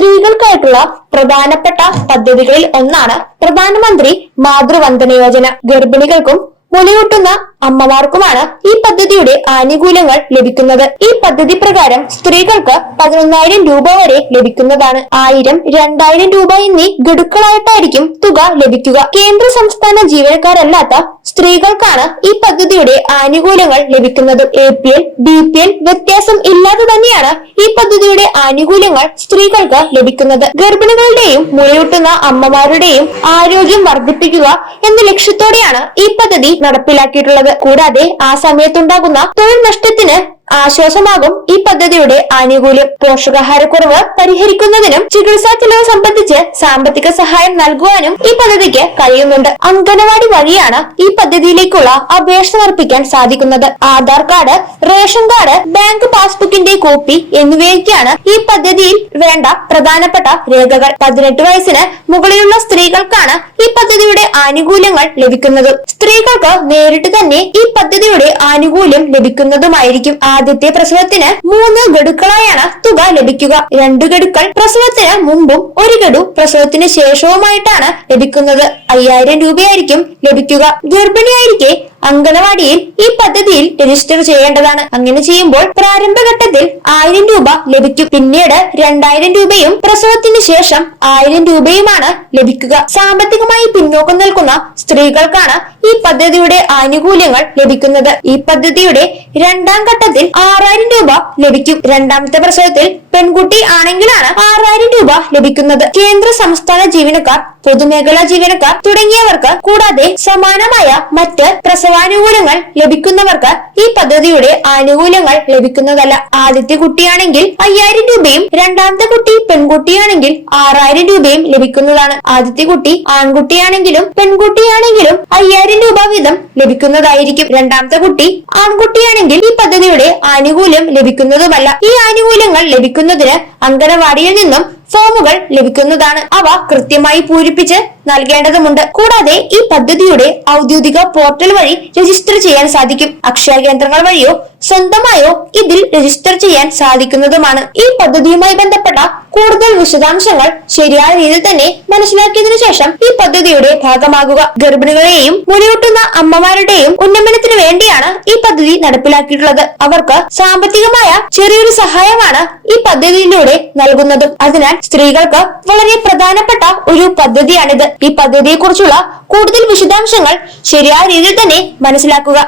സ്ത്രീകൾക്കായിട്ടുള്ള പ്രധാനപ്പെട്ട പദ്ധതികളിൽ ഒന്നാണ് പ്രധാനമന്ത്രി മാതൃവന്ദന യോജന. ഗർഭിണികൾക്കും മുലയൂട്ടുന്ന അമ്മമാർക്കുമാണ് ഈ പദ്ധതിയുടെ ആനുകൂല്യങ്ങൾ ലഭിക്കുന്നത്. ഈ പദ്ധതി പ്രകാരം സ്ത്രീകൾക്ക് പതിനൊന്നായിരം രൂപ വരെ ലഭിക്കുന്നതാണ്. ആയിരം രണ്ടായിരം രൂപ എന്നീ ഗഡുക്കളായിട്ടായിരിക്കും തുക ലഭിക്കുക. കേന്ദ്ര സംസ്ഥാന ജീവനക്കാരല്ലാത്ത സ്ത്രീകൾക്കാണ് ഈ പദ്ധതിയുടെ ആനുകൂല്യങ്ങൾ ലഭിക്കുന്നത്. A P L B P L വ്യത്യാസം ഇല്ലാതെ തന്നെയാണ് ഈ പദ്ധതിയുടെ ആനുകൂല്യങ്ങൾ സ്ത്രീകൾക്ക് ലഭിക്കുന്നത്. ഗർഭിണികളുടെയും മുലയൂട്ടുന്ന അമ്മമാരുടെയും ആരോഗ്യം വർദ്ധിപ്പിക്കുക എന്ന ലക്ഷ്യത്തോടെയാണ് ഈ പദ്ധതി നടപ്പിലാക്കിയിട്ടുള്ളത്. കൂടാതെ ആ സമയത്തുണ്ടാകുന്ന തൊഴിൽ നഷ്ടത്തിന് ആശ്വാസമാകും ഈ പദ്ധതിയുടെ ആനുകൂല്യം. പോഷകാഹാരക്കുറവ് പരിഹരിക്കുന്നതിനും ചികിത്സാ ചെലവ് സംബന്ധിച്ച് സാമ്പത്തിക സഹായം നൽകുവാനും ഈ പദ്ധതിക്ക് കഴിയുന്നുണ്ട്. അംഗനവാടി വഴിയാണ് ഈ പദ്ധതിയിലേക്കുള്ള അപേക്ഷ സമർപ്പിക്കാൻ സാധിക്കുന്നത്. Aadhaar card ration card bank പാസ്ബുക്കിന്റെ copy എന്നിവയൊക്കെയാണ് ഈ പദ്ധതിയിൽ വേണ്ട പ്രധാനപ്പെട്ട രേഖകൾ. പതിനെട്ട് വയസ്സിന് മുകളിലുള്ള സ്ത്രീകൾക്കാണ് ഈ പദ്ധതിയുടെ ആനുകൂല്യങ്ങൾ ലഭിക്കുന്നത്. സ്ത്രീകൾക്ക് നേരിട്ട് തന്നെ ഈ പദ്ധതിയുടെ ആനുകൂല്യം ലഭിക്കുന്നതുമായിരിക്കും. ആദ്യത്തെ പ്രസവത്തിന് മൂന്ന് ഗഡുക്കളായാണ് തുക ലഭിക്കുക. രണ്ടു ഗഡുക്കൾ പ്രസവത്തിന് മുമ്പും ഒരു ഗഡു പ്രസവത്തിന് ശേഷവുമായിട്ടാണ് ലഭിക്കുന്നത്. അയ്യായിരം രൂപയായിരിക്കും ലഭിക്കുക. ഗർഭിണിയായിരിക്കെ അങ്കണവാടിയിൽ ഈ പദ്ധതിയിൽ രജിസ്റ്റർ ചെയ്യേണ്ടതാണ്. അങ്ങനെ ചെയ്യുമ്പോൾ പ്രാരംഭഘട്ടത്തിൽ ആയിരം രൂപ ലഭിക്കും. പിന്നീട് രണ്ടായിരം രൂപയും പ്രസവത്തിന് ശേഷം ആയിരം രൂപയുമാണ് ലഭിക്കുക. സാമ്പത്തികമായി പിന്നോക്കം നിൽക്കുന്ന സ്ത്രീകൾക്കാണ് ഈ പദ്ധതിയുടെ ആനുകൂല്യങ്ങൾ ലഭിക്കുന്നത്. ഈ പദ്ധതിയുടെ രണ്ടാം ഘട്ടത്തിൽ ആറായിരം രൂപ ലഭിക്കും. രണ്ടാമത്തെ പ്രസവത്തിൽ പെൺകുട്ടി ആണെങ്കിലാണ് ആറായിരം രൂപ ലഭിക്കുന്നത്. കേന്ദ്ര സംസ്ഥാന ജീവനക്കാർ പൊതുമേഖലാ ജീവനക്കാർ തുടങ്ങിയവർക്ക് കൂടാതെ സമാനമായ മറ്റ് പ്രസവാനുകൂല്യങ്ങൾ ലഭിക്കുന്നവർക്ക് ഈ പദ്ധതിയുടെ ആനുകൂല്യങ്ങൾ ലഭിക്കുന്നതല്ല. ആദ്യത്തെ കുട്ടിയാണെങ്കിൽ അയ്യായിരം രൂപയും രണ്ടാമത്തെ കുട്ടി പെൺകുട്ടിയാണെങ്കിൽ ആറായിരം രൂപയും ലഭിക്കുന്നതാണ്. ആദ്യത്തെ കുട്ടി ആൺകുട്ടിയാണെങ്കിലും പെൺകുട്ടിയാണെങ്കിലും അയ്യായിരം രൂപ വീതം ലഭിക്കുന്നതായിരിക്കും. രണ്ടാമത്തെ കുട്ടി ആൺകുട്ടിയാണെങ്കിൽ ഈ പദ്ധതിയുടെ ആനുകൂല്യം ലഭിക്കുന്നതുമല്ല. ഈ ആനുകൂല്യങ്ങൾ ലഭിക്കുന്നതിന് അംഗനവാടിയിൽ നിന്നും ഫോമുകൾ ലഭിക്കുന്നതാണ്. അവ കൃത്യമായി പൂരിപ്പിച്ച് നൽകേണ്ടതുണ്ട് കൂടാതെ ഈ പദ്ധതിയുടെ ഔദ്യോഗിക പോർട്ടൽ വഴി രജിസ്റ്റർ ചെയ്യാൻ സാധിക്കും. അക്ഷയ കേന്ദ്രങ്ങൾ വഴിയോ സ്വന്തമായോ ഇതിൽ രജിസ്റ്റർ ചെയ്യാൻ സാധിക്കുന്നതുമാണ്. ഈ പദ്ധതിയുമായി ബന്ധപ്പെട്ട കൂടുതൽ വിശദാംശങ്ങൾ ശരിയായ രീതിയിൽ തന്നെ മനസ്സിലാക്കിയതിനു ശേഷം ഈ പദ്ധതിയുടെ ഭാഗമാകുക. ഗർഭിണികളെയും മുലയൂട്ടുന്ന അമ്മമാരുടെയും ഉന്നമനത്തിനു വേണ്ടിയാണ് ഈ പദ്ധതി നടപ്പിലാക്കിയിട്ടുള്ളത്. അവർക്ക് സാമ്പത്തികമായ ചെറിയൊരു സഹായമാണ് ഈ പദ്ധതിയിലൂടെ നൽകുന്നതും. അതിനാൽ സ്ത്രീകൾക്ക് വളരെ പ്രധാനപ്പെട്ട ഒരു പദ്ധതിയാണിത്. ഈ പദ്ധതിയെക്കുറിച്ചുള്ള കൂടുതൽ വിശദാംശങ്ങൾ ശരിയായ രീതിയിൽ തന്നെ മനസ്സിലാക്കുക.